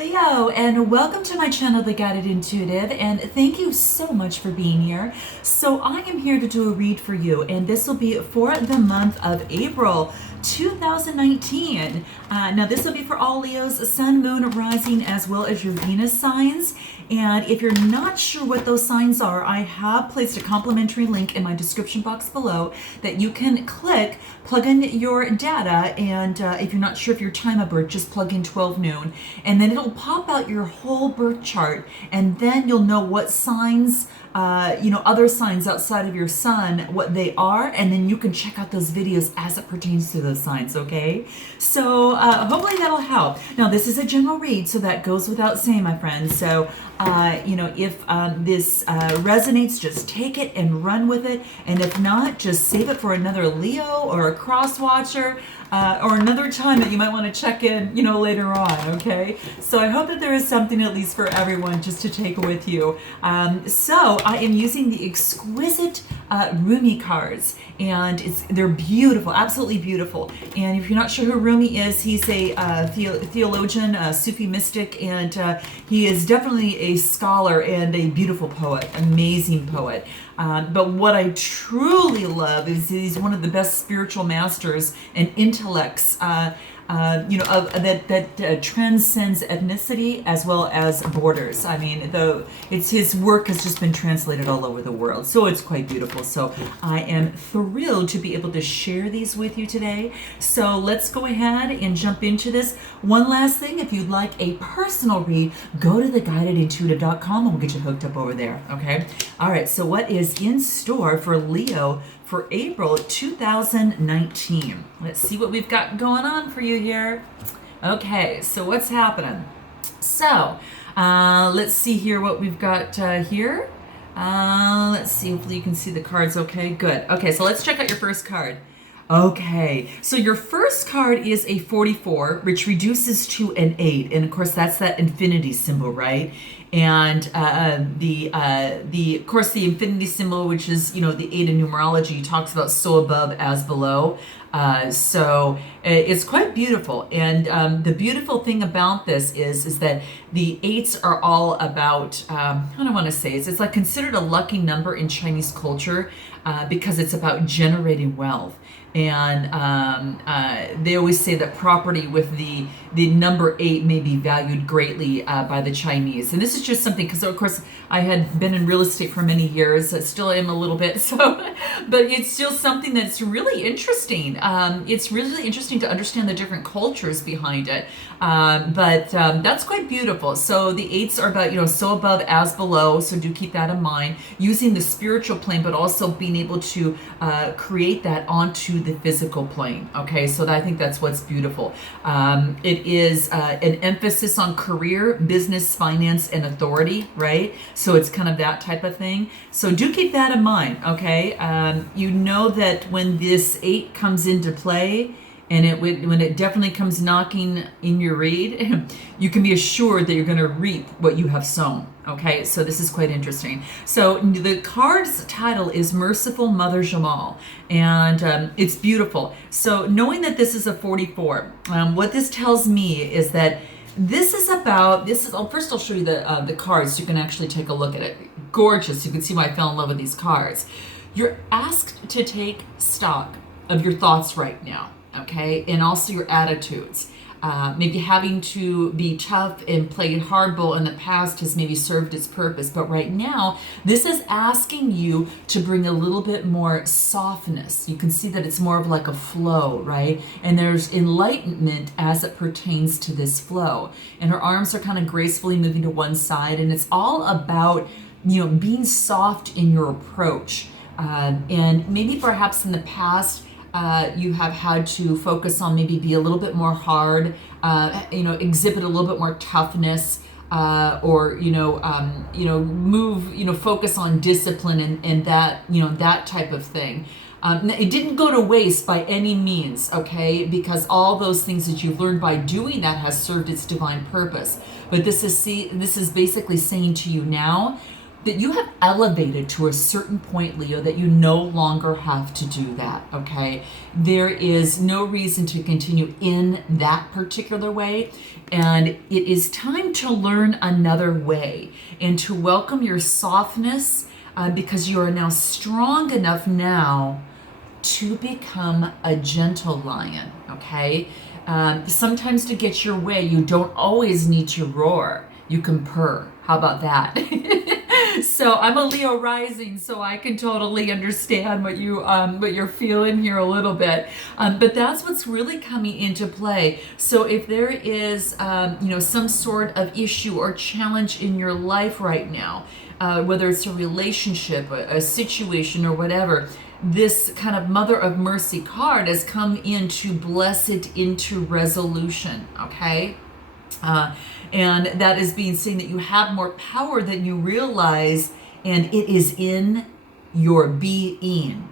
Leo, and welcome to my channel, The Guided Intuitive, and thank you so much for being here. So I am here to do a read for you, and this will be for the month of April 2019. Now this will be for all Leos, Sun, Moon, Rising, as well as your Venus signs. And if you're not sure what those signs are, I have placed a complimentary link in my description box below that you can click, plug in your data, and if you're not sure of your time of birth, just plug in 12 noon, and then it'll pop out your whole birth chart, and then you'll know what signs, other signs outside of your sun, what they are, and then you can check out those videos as it pertains to those signs, okay? So hopefully that'll help. Now this is a general read, so that goes without saying, my friends. So if this resonates, just take it and run with it, and if not, just save it for another Leo or a cross watcher, or another time that you might want to check in, later on, okay? So I hope that there is something at least for everyone just to take with you. So I am using the exquisite Rumi cards, and they're beautiful, absolutely beautiful. And if you're not sure who Rumi is, he's a theologian, a Sufi mystic, and he is definitely a scholar and a beautiful poet, amazing poet. But what I truly love is he's one of the best spiritual masters and intellects, that transcends ethnicity as well as borders. I mean, his work has just been translated all over the world, so it's quite beautiful. So I am thrilled to be able to share these with you today. So let's go ahead and jump into this. One last thing, if you'd like a personal read, go to theguidedintuitive.com and we'll get you hooked up over there, okay? All right, so what is in store for Leo for April 2019? Let's see what we've got going on for you here. Okay, so what's happening? So let's see here what we've got here. Let's see, hopefully you can see the cards okay. Good. Okay, so let's check out your first card. Okay, so your first card is a 44, which reduces to an 8, and of course that's that infinity symbol, right? And of course the infinity symbol, which is the 8 in numerology, talks about so above as below. So it's quite beautiful, and the beautiful thing about this is that the 8s are all about, I don't want to say it's like considered a lucky number in Chinese culture, because it's about generating wealth. And they always say that property with the number 8 may be valued greatly by the Chinese. And this is just something, because of course I had been in real estate for many years, I still am a little bit, so, but it's still something that's really interesting. It's really interesting to understand the different cultures behind it. But that's quite beautiful. So the 8s are about, so above as below, so do keep that in mind. Using the spiritual plane, but also being able to create that onto the physical plane. Okay, so I think that's what's beautiful. It is an emphasis on career, business, finance, and authority, right? So it's kind of that type of thing. So do keep that in mind, okay? You know that when this 8 comes into play, and when it definitely comes knocking in your read, you can be assured that you're going to reap what you have sown. Okay, so this is quite interesting. So the card's title is Merciful Mother Jamal, and it's beautiful. So knowing that this is a 44, what this tells me is that first I'll show you the cards so you can actually take a look at it. Gorgeous, you can see why I fell in love with these cards. You're asked to take stock of your thoughts right now. Okay, and also your attitudes. Maybe having to be tough and play hardball in the past has maybe served its purpose, but right now this is asking you to bring a little bit more softness. You can see that it's more of like a flow, right? And there's enlightenment as it pertains to this flow. And her arms are kind of gracefully moving to one side, and it's all about being soft in your approach. And maybe perhaps in the past you have had to focus on maybe be a little bit more hard, exhibit a little bit more toughness, or move, focus on discipline and that, that type of thing. It didn't go to waste by any means, okay, because all those things that you've learned by doing that has served its divine purpose. But this is basically saying to you now, that you have elevated to a certain point, Leo, that you no longer have to do that, okay? There is no reason to continue in that particular way, and it is time to learn another way and to welcome your softness, because you are now strong enough now to become a gentle lion, okay? Sometimes to get your way, you don't always need to roar. You can purr. How about that? So I'm a Leo rising, so I can totally understand what you're feeling here a little bit. But that's what's really coming into play. So if there is some sort of issue or challenge in your life right now, whether it's a relationship, a situation, or whatever, this kind of Mother of Mercy card has come in to bless it into resolution, okay? And that is being seen that you have more power than you realize, and it is in your being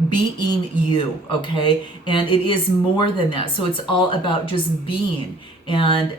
you, okay? And it is more than that. So it's all about just being. And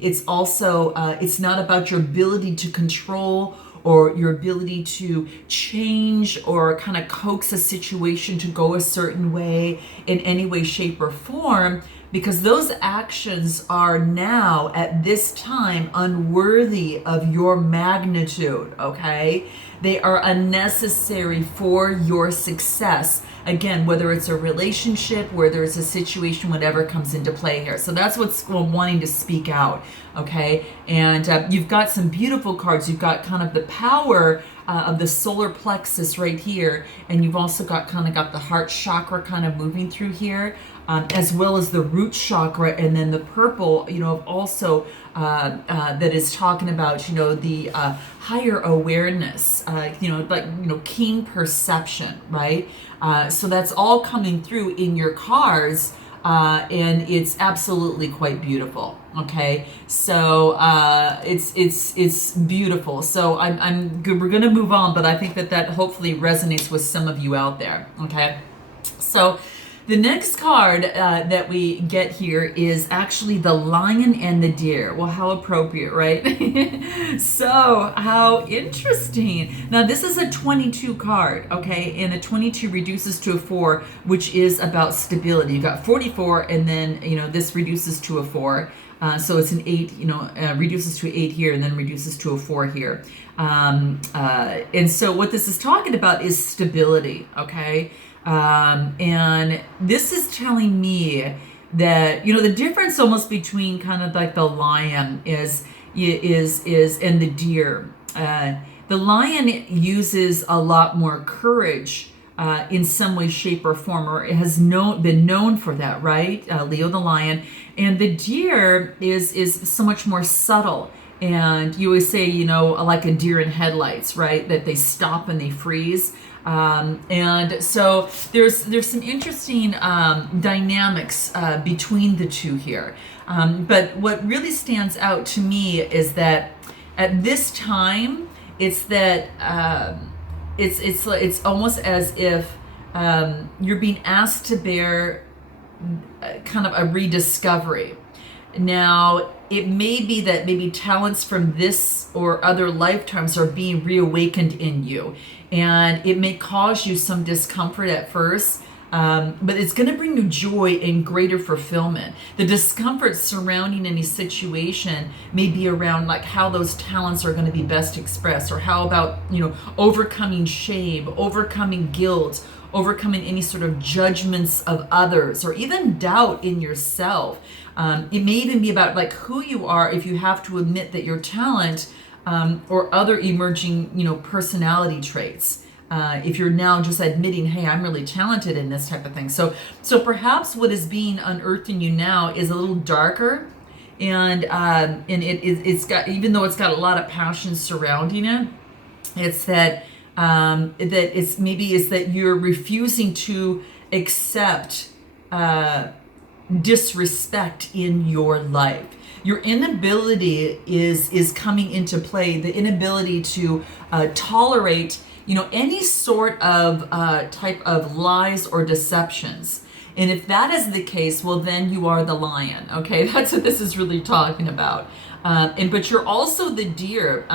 it's also, it's not about your ability to control or your ability to change or kind of coax a situation to go a certain way in any way, shape, or form, because those actions are now at this time unworthy of your magnitude, okay? They are unnecessary for your success. Again, whether it's a relationship, whether it's a situation, whatever comes into play here. So that's what's wanting to speak out, okay? And you've got some beautiful cards. You've got kind of the power of the solar plexus right here, and you've also got the heart chakra kind of moving through here, as well as the root chakra, and then the purple, also that is talking about, the higher awareness, keen perception, right? So that's all coming through in your cards, and it's absolutely quite beautiful. Okay, so it's beautiful. So I'm good. We're gonna move on, but I think that hopefully resonates with some of you out there. Okay, so the next card that we get here is actually the lion and the deer. Well, how appropriate, right? So how interesting. Now this is a 22 card, okay? And a 22 reduces to a 4, which is about stability. You got 44, and then, this reduces to a 4. So it's an 8, reduces to 8 here, and then reduces to a 4 here. And so what this is talking about is stability, okay? And this is telling me that, the difference almost between kind of like the lion is and the deer. The lion uses a lot more courage in some way, shape, or form, or it has been known for that, right? Leo the lion. And the deer is so much more subtle. And you always say, like a deer in headlights, right? That they stop and they freeze. And so there's some interesting dynamics between the two here. But what really stands out to me is that at this time, it's that it's almost as if you're being asked to bear kind of a rediscovery. Now, it may be that maybe talents from this or other lifetimes are being reawakened in you, and it may cause you some discomfort at first, but it's going to bring you joy and greater fulfillment. The discomfort surrounding any situation may be around like how those talents are going to be best expressed, or how about, overcoming shame, overcoming guilt, overcoming any sort of judgments of others, or even doubt in yourself. It may even be about like who you are if you have to admit that your talent or other emerging, personality traits. If you're now just admitting, hey, I'm really talented in this type of thing. So perhaps what is being unearthed in you now is a little darker, and it's got, even though it's got a lot of passion surrounding it, it's that that you're refusing to accept disrespect in your life. Your inability is coming into play. The inability to tolerate, any sort of type of lies or deceptions. And if that is the case, well, then you are the lion. Okay, that's what this is really talking about. But you're also the deer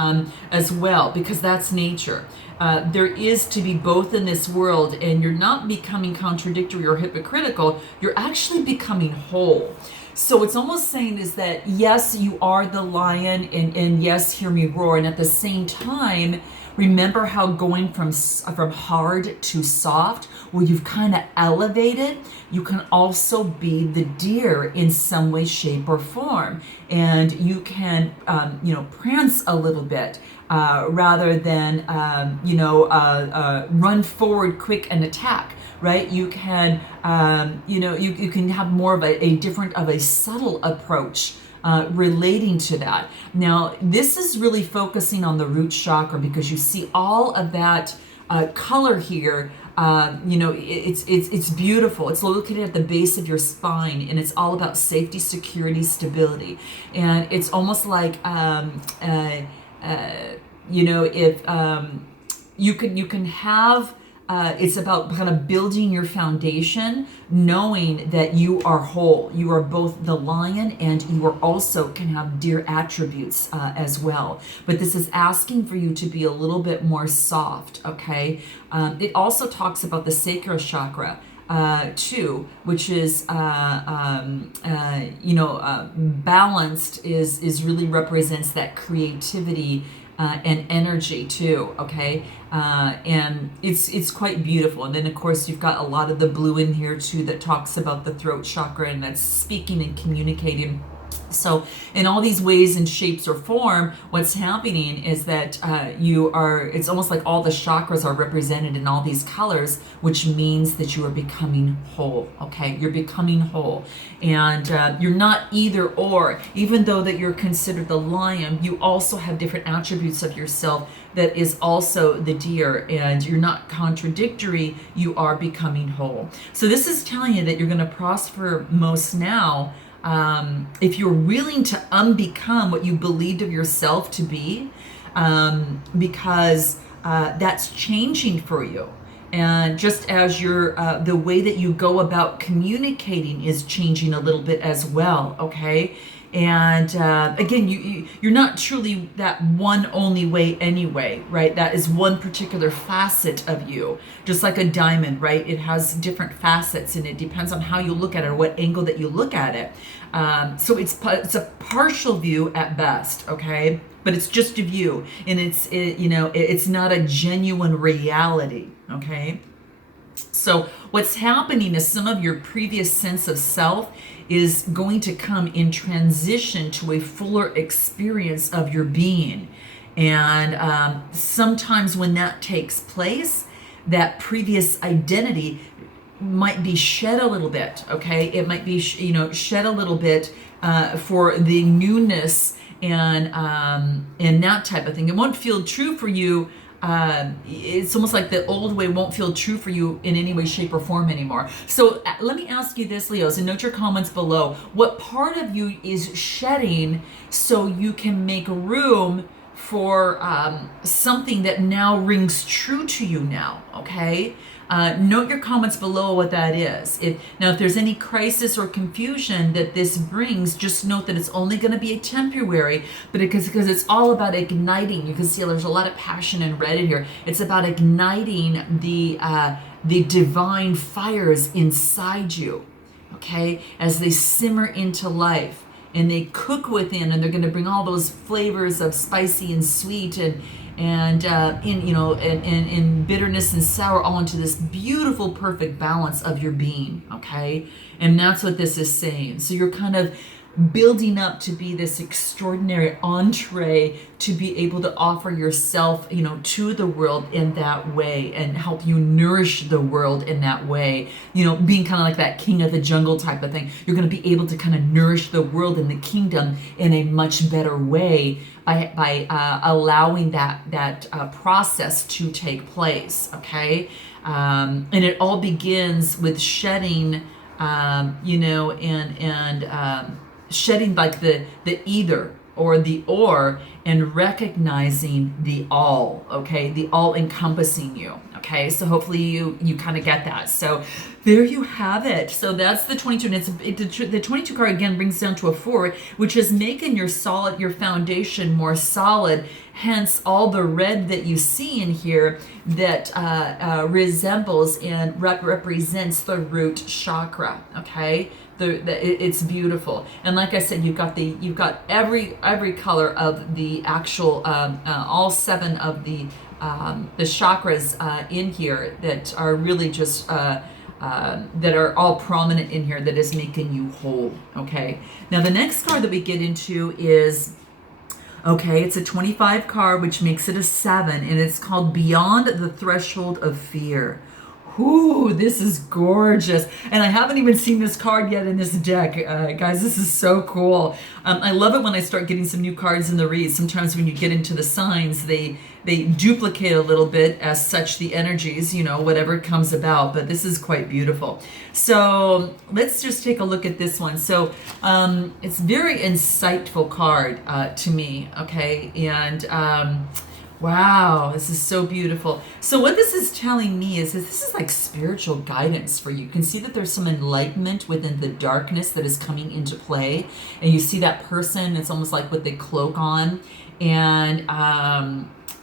as well, because that's nature. There is to be both in this world, and you're not becoming contradictory or hypocritical. You're actually becoming whole. So it's almost saying is that, yes, you are the lion, and yes, hear me roar. And at the same time, remember how going from hard to soft, where you've kind of elevated, you can also be the deer in some way, shape, or form. And you can, prance a little bit rather than, run forward quick and attack. Right? You can, you can have more of a subtle approach relating to that. Now, this is really focusing on the root chakra, because you see all of that color here. It's beautiful. It's located at the base of your spine, and it's all about safety, security, stability. And it's almost like, if you can have. It's about kind of building your foundation, knowing that you are whole. You are both the lion, and you are also can have deer attributes as well. But this is asking for you to be a little bit more soft, okay? It also talks about the sacral chakra too, which is balanced is really represents that creativity and energy too, okay? And it's quite beautiful. And then of course you've got a lot of the blue in here too that talks about the throat chakra, and that's speaking and communicating. So in all these ways and shapes or form, what's happening is that it's almost like all the chakras are represented in all these colors, which means that you are becoming whole, okay? You're becoming whole. And you're not either or. Even though that you're considered the lion, you also have different attributes of yourself that is also the deer, and you're not contradictory, you are becoming whole. So this is telling you that you're going to prosper most now if you're willing to unbecome what you believed of yourself to be, because that's changing for you. And just as the way that you go about communicating is changing a little bit as well, okay? And again, you're not truly that one only way anyway, right? That is one particular facet of you, just like a diamond, right? It has different facets, and it depends on how you look at it or what angle that you look at it. So it's a partial view at best, okay? But it's just a view, and it's not a genuine reality, okay? So what's happening is some of your previous sense of self is going to come in transition to a fuller experience of your being. And sometimes when that takes place, that previous identity might be shed a little bit, okay? It might be, shed a little bit for the newness and that type of thing. It won't feel true for you. It's almost like the old way won't feel true for you in any way, shape, or form anymore. So let me ask you this, Leos, and note your comments below. What part of you is shedding so you can make room for something that now rings true to you now, okay? Note your comments below what that is. If there's any crisis or confusion that this brings, just note that it's only going to be a temporary, but because it's all about igniting. You can see there's a lot of passion in red in here. It's about igniting the divine fires inside you, okay, as they simmer into life. And they cook within, and they're going to bring all those flavors of spicy and sweet and in bitterness and sour, all into this beautiful, perfect balance of your being. Okay, and that's what this is saying. So you're kind of building up to be this extraordinary entree to be able to offer yourself, to the world in that way, and help you nourish the world in that way. Being kind of like that king of the jungle type of thing. You're going to be able to kind of nourish the world and the kingdom in a much better way by allowing that process to take place. Okay, and it all begins with shedding, shedding like the either or the or, and recognizing the all, okay? The all encompassing you, okay? So hopefully you kind of get that. So There you have it. So that's the 22, and the 22 card again brings down to a 4, which is making your foundation more solid. Hence, all the red that you see in here that resembles and represents the root chakra. Okay, it's beautiful, and like I said, you've got every color of the actual all 7 of the chakras in here that are really just. That are all prominent in here that is making you whole. Okay, now the next card that we get into is, okay, it's a 25 card, which makes it a 7, and it's called Beyond the Threshold of Fear. Ooh, this is gorgeous. And I haven't even seen this card yet in this deck. Guys, this is so cool. I love it when I start getting some new cards in the reads. Sometimes when you get into the signs, they duplicate a little bit as such the energies, whatever comes about. But this is quite beautiful. So let's just take a look at this one. So it's very insightful card to me, okay? And wow, this is so beautiful. So what this is telling me is that this is like spiritual guidance for you. You can see that there's some enlightenment within the darkness that is coming into play. And you see that person, it's almost like what they cloak on. And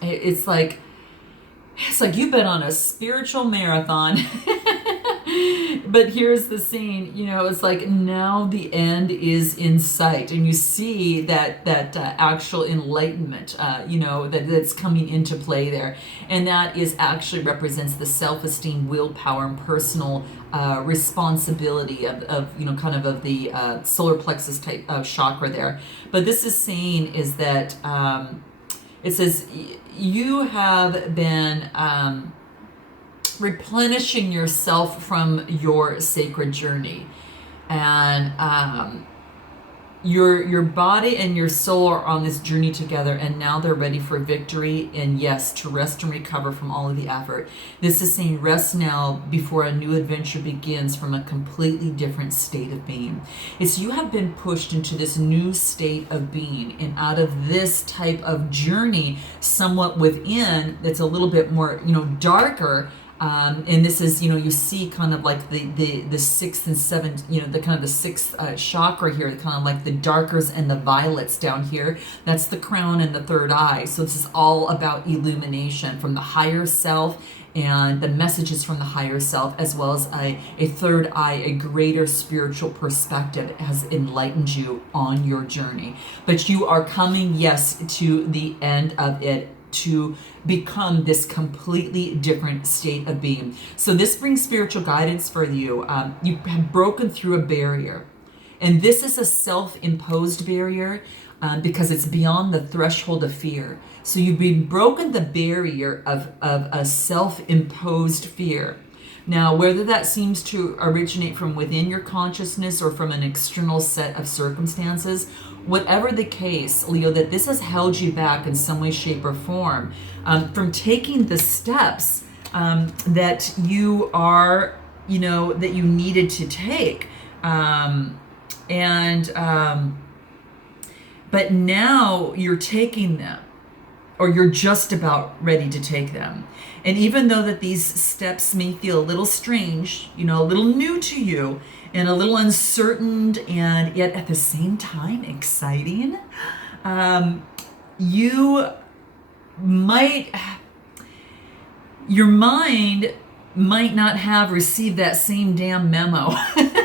it's like you've been on a spiritual marathon. But here's the scene, it's like now the end is in sight, and you see that actual enlightenment, that's coming into play there, and that is actually represents the self-esteem, willpower, and personal responsibility of the solar plexus type of chakra there. But this is saying is that it says you have been replenishing yourself from your sacred journey, and your body and your soul are on this journey together, and now they're ready for victory, and yes, to rest and recover from all of the effort. This is saying rest now before a new adventure begins from a completely different state of being. It's you have been pushed into this new state of being, and out of this type of journey somewhat within that's a little bit more darker. And this is, you see kind of like the 6th and 7th, the kind of the 6th chakra here, kind of like the darkers and the violets down here. That's the crown and the third eye. So this is all about illumination from the higher self and the messages from the higher self, as well as a third eye, a greater spiritual perspective has enlightened you on your journey. But you are coming, yes, to the end of it, to become this completely different state of being. So this brings spiritual guidance for you. You have broken through a barrier, and this is a self-imposed barrier because it's beyond the threshold of fear. So you've been broken the barrier of a self-imposed fear. Now, whether that seems to originate from within your consciousness or from an external set of circumstances, whatever the case, Leo, that this has held you back in some way, shape, or form from taking the steps that you are, that you needed to take. But now you're taking them, or you're just about ready to take them. And even though that these steps may feel a little strange, a little new to you, and a little uncertain, and yet at the same time exciting, your mind might not have received that same damn memo.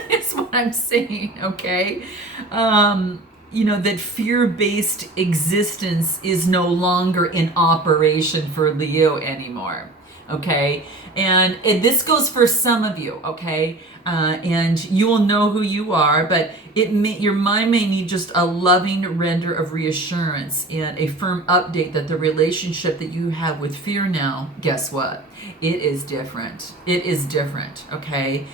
Is what I'm saying, okay? That fear-based existence is no longer in operation for Leo anymore, okay? And this goes for some of you, okay? And you will know who you are, but your mind may need just a loving render of reassurance and a firm update that the relationship that you have with fear now, guess what? It is different. It is different, okay?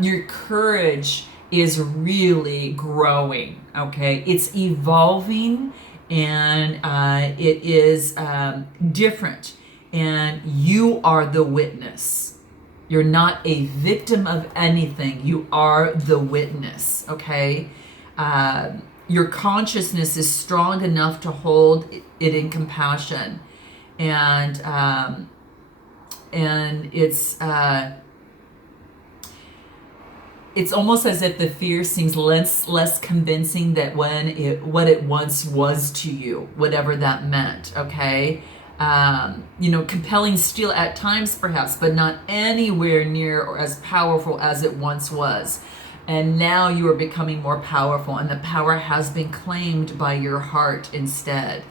Your courage is really growing, okay? It's evolving, and it is different, and you are the witness. You're not a victim of anything. You are the witness, okay? Your consciousness is strong enough to hold it in compassion, and it's it's almost as if the fear seems less convincing that what it once was to you, whatever that meant. Okay, compelling still at times perhaps, but not anywhere near or as powerful as it once was. And now you are becoming more powerful, and the power has been claimed by your heart instead.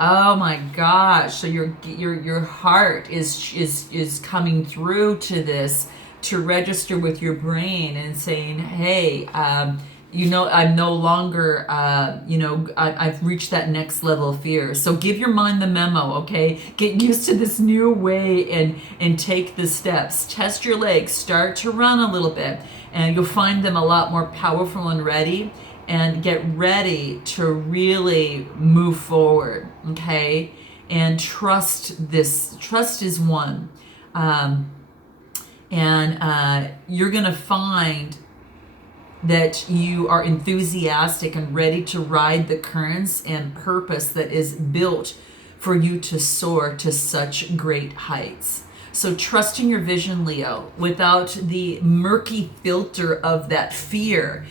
Oh my gosh! So your heart is coming through to this, to register with your brain and saying, "Hey, I'm no longer, I've reached that next level of fear." So give your mind the memo, okay? Get used to this new way and take the steps. Test your legs. Start to run a little bit, and you'll find them a lot more powerful and ready. And get ready to really move forward, okay? And trust this. Trust is one. You're going to find that you are enthusiastic and ready to ride the currents and purpose that is built for you to soar to such great heights. So trust in your vision, Leo, without the murky filter of that fear.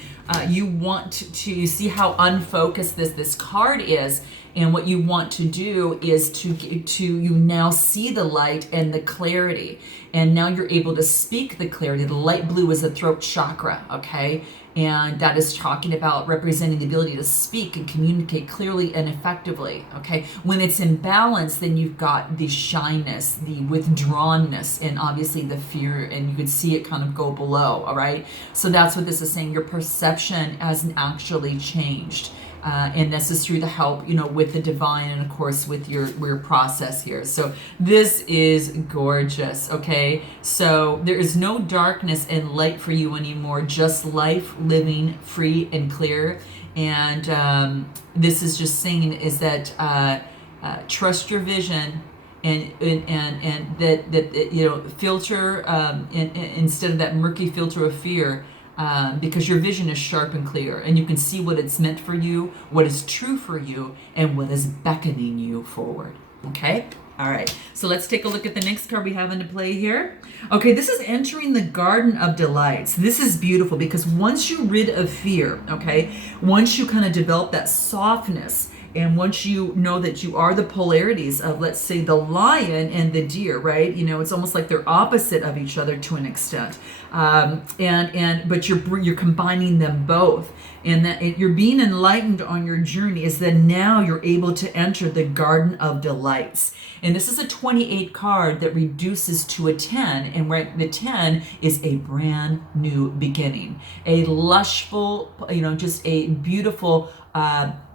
You want to see how unfocused this card is, and what you want to do is to you now see the light and the clarity, and now you're able to speak the clarity. The light blue is the throat chakra, okay? And that is talking about representing the ability to speak and communicate clearly and effectively, okay? When it's in balance, then you've got the shyness, the withdrawnness, and obviously the fear, and you could see it kind of go below, all right? So that's what this is saying. Your perception hasn't actually changed. And this is through the help, with the divine, and of course with your process here. So this is gorgeous, okay? So there is no darkness and light for you anymore, just life living free and clear. And this is just saying is that trust your vision, and that filter instead of that murky filter of fear. Because your vision is sharp and clear, and you can see what it's meant for you, what is true for you, and what is beckoning you forward. Okay? All right. So let's take a look at the next card we have into play here. Okay, this is entering the Garden of Delights. This is beautiful because once you're rid of fear, okay, once you kind of develop that softness, and once you know that you are the polarities of, let's say, the lion and the deer, right? It's almost like they're opposite of each other to an extent. But you're combining them both. And that you're being enlightened on your journey is that now you're able to enter the Garden of Delights. And this is a 28 card that reduces to a 10. And where the 10 is a brand new beginning. A lushful, just a beautiful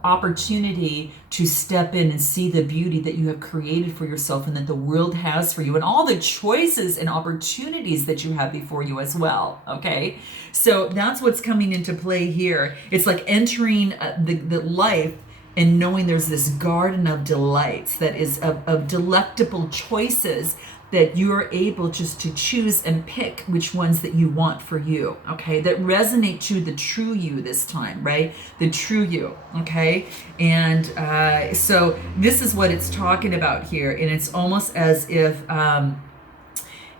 opportunity to step in and see the beauty that you have created for yourself and that the world has for you, and all the choices and opportunities that you have before you as well. Okay, so that's what's coming into play here. It's like entering the life and knowing there's this garden of delights that is of delectable choices that you're able just to choose and pick which ones that you want for you, okay? That resonate to the true you this time, right? The true you, okay? And so this is what it's talking about here, and it's almost as if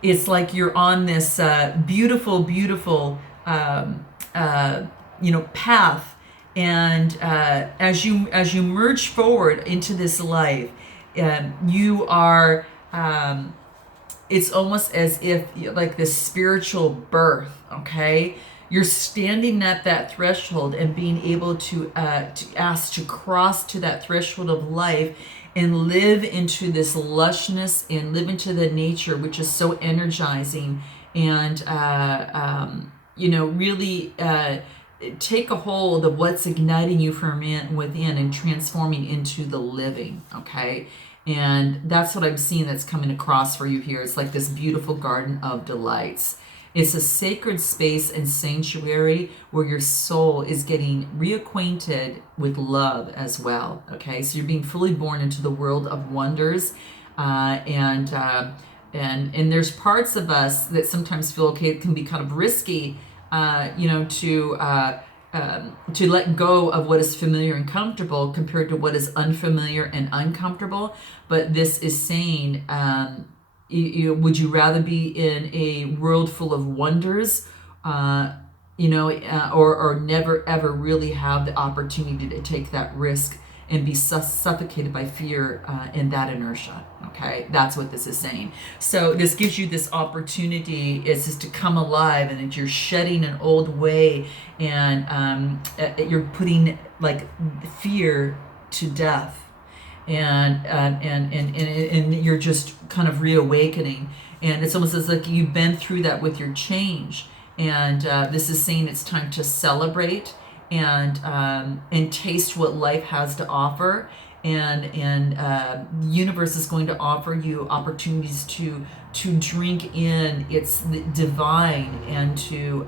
it's like you're on this beautiful path, and as you merge forward into this life, you are. It's almost as if like this spiritual birth, okay? You're standing at that threshold and being able to ask to cross to that threshold of life and live into this lushness and live into the nature, which is so energizing, and really take a hold of what's igniting you from within and transforming into the living, okay? And that's what I'm seeing that's coming across for you here. It's like this beautiful Garden of Delights. It's a sacred space and sanctuary where your soul is getting reacquainted with love as well. Okay, so you're being fully born into the world of wonders, and there's parts of us that sometimes feel okay. It can be kind of risky, to let go of what is familiar and comfortable compared to what is unfamiliar and uncomfortable. But this is saying, would you rather be in a world full of wonders or never ever really have the opportunity to take that risk and be suffocated by fear in that inertia. Okay, that's what this is saying. So this gives you this opportunity is just to come alive, and that you're shedding an old way, and you're putting like fear to death, and you're just kind of reawakening. And it's almost as like you've been through that with your change. And this is saying it's time to celebrate and taste what life has to offer. And the universe is going to offer you opportunities to drink in its divine, and to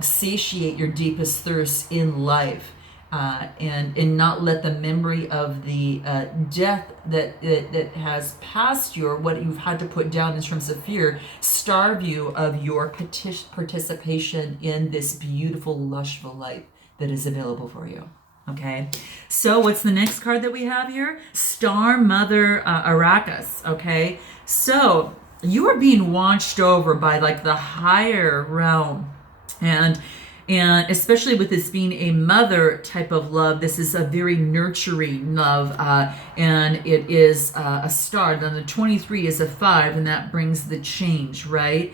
satiate your deepest thirst in life. And not let the memory of the death that has passed you, or what you've had to put down in terms of fear, starve you of your participation in this beautiful, lushful life that is available for you. Okay, so what's the next card that we have here? Star Mother Arrakis. Okay, so you are being watched over by like the higher realm, and especially with this being a mother type of love, this is a very nurturing love, and it is a star. Then the 23 is a 5, and that brings the change, right?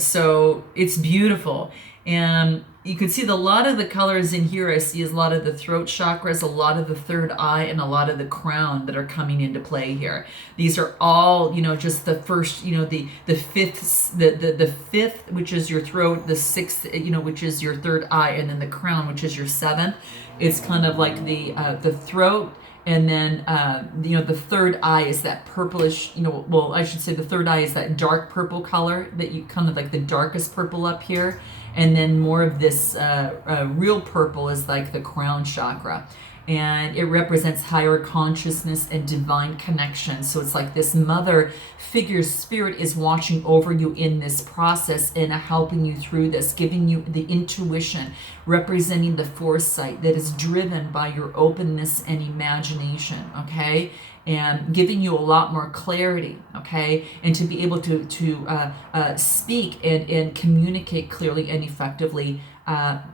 So it's beautiful. And you can see a lot of the colors in here. I see is a lot of the throat chakras, a lot of the third eye, and a lot of the crown that are coming into play here. These are all, just the first, the fifth, the fifth, which is your throat, the sixth, which is your third eye, and then the crown, which is your seventh. It's kind of like the throat. And then, the third eye is that purplish, I should say the third eye is that dark purple color, that you kind of like the darkest purple up here. And then more of this real purple is like the crown chakra. And it represents higher consciousness and divine connection. So it's like this mother figure spirit is watching over you in this process and helping you through this, giving you the intuition, representing the foresight that is driven by your openness and imagination, okay? And giving you a lot more clarity, okay? And to be able to speak and communicate clearly and effectively,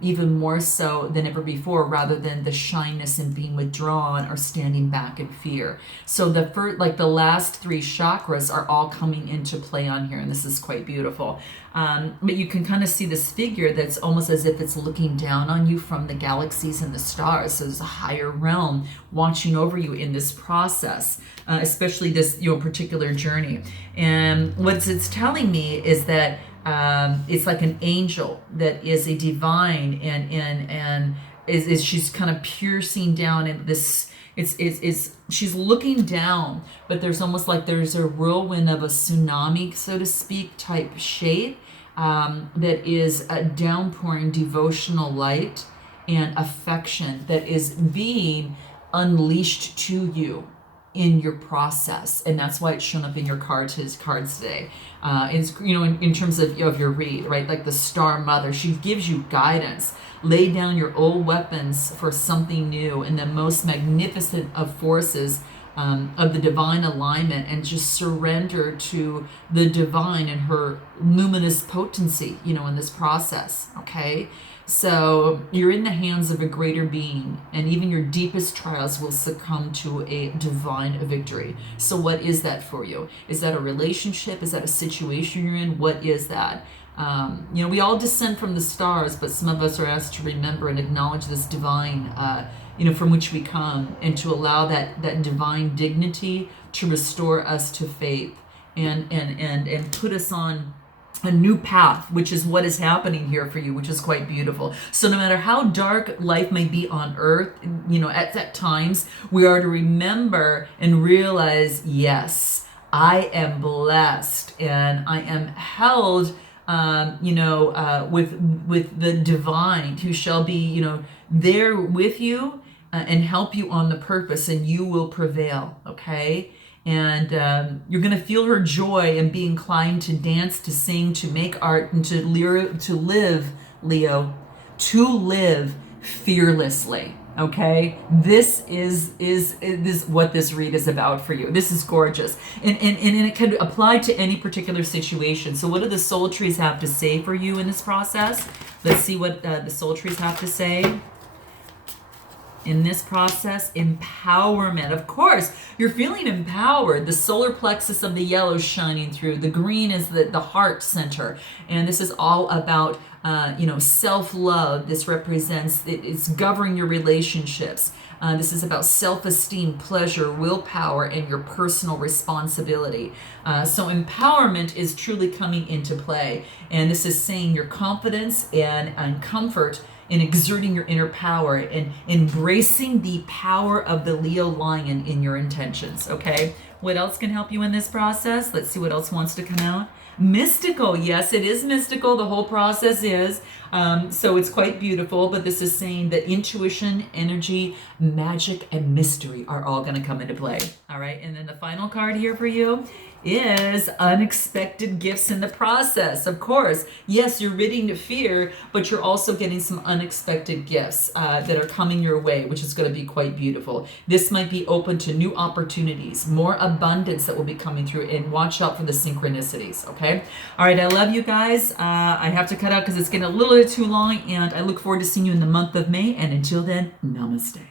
even more so than ever before, rather than the shyness and being withdrawn or standing back in fear. So the first, like the last 3 chakras are all coming into play on here, and this is quite beautiful. But you can kind of see this figure that's almost as if it's looking down on you from the galaxies and the stars. So there's a higher realm watching over you in this process, especially this particular journey. And what it's telling me is that it's like an angel that is a divine, and is she's kind of piercing down in this. It's she's looking down, but there's almost like there's a whirlwind of a tsunami, so to speak, type shape, that is a downpouring devotional light and affection that is being unleashed to you in your process. And that's why it's shown up in your cards today. It's, in terms of your read, right? Like the Star Mother, she gives you guidance. Lay down your old weapons for something new, and the most magnificent of forces of the divine alignment, and just surrender to the divine and her luminous potency, in this process, okay? So you're in the hands of a greater being, and even your deepest trials will succumb to a divine victory. So what is that for you? Is that a relationship? Is that a situation you're in? What is that? We all descend from the stars, but some of us are asked to remember and acknowledge this divine, from which we come, and to allow that divine dignity to restore us to faith and put us on a new path, which is what is happening here for you, which is quite beautiful. So no matter how dark life may be on earth, at times we are to remember and realize, yes, I am blessed and I am held, with the divine, who shall be, there with you and help you on the purpose, and you will prevail, okay? And you're going to feel her joy and be inclined to dance, to sing, to make art, and to live, Leo, to live fearlessly, Okay, this what this read is about for you. This is gorgeous, and it can apply to any particular situation. So, what do the soul trees have to say for you in this process? Let's see what the soul trees have to say. In this process, empowerment. Of course, you're feeling empowered. The solar plexus of the yellow is shining through. The green is the heart center. And this is all about, self-love. This represents, it's governing your relationships. This is about self-esteem, pleasure, willpower, and your personal responsibility. So empowerment is truly coming into play. And this is saying your confidence and comfort in exerting your inner power and embracing the power of the Leo lion in your intentions, okay? What else can help you in this process? Let's see what else wants to come out. Mystical. Yes, it is mystical. The whole process is. So it's quite beautiful, but this is saying that intuition, energy, magic, and mystery are all going to come into play. All right. And then the final card here for you is unexpected gifts in the process. Of course, yes, you're ridding fear, but you're also getting some unexpected gifts that are coming your way, which is going to be quite beautiful. This might be open to new opportunities, more abundance that will be coming through, and watch out for the synchronicities, okay? All right, I love you guys. I have to cut out because it's getting a little bit too long, and I look forward to seeing you in the month of May, and until then, namaste.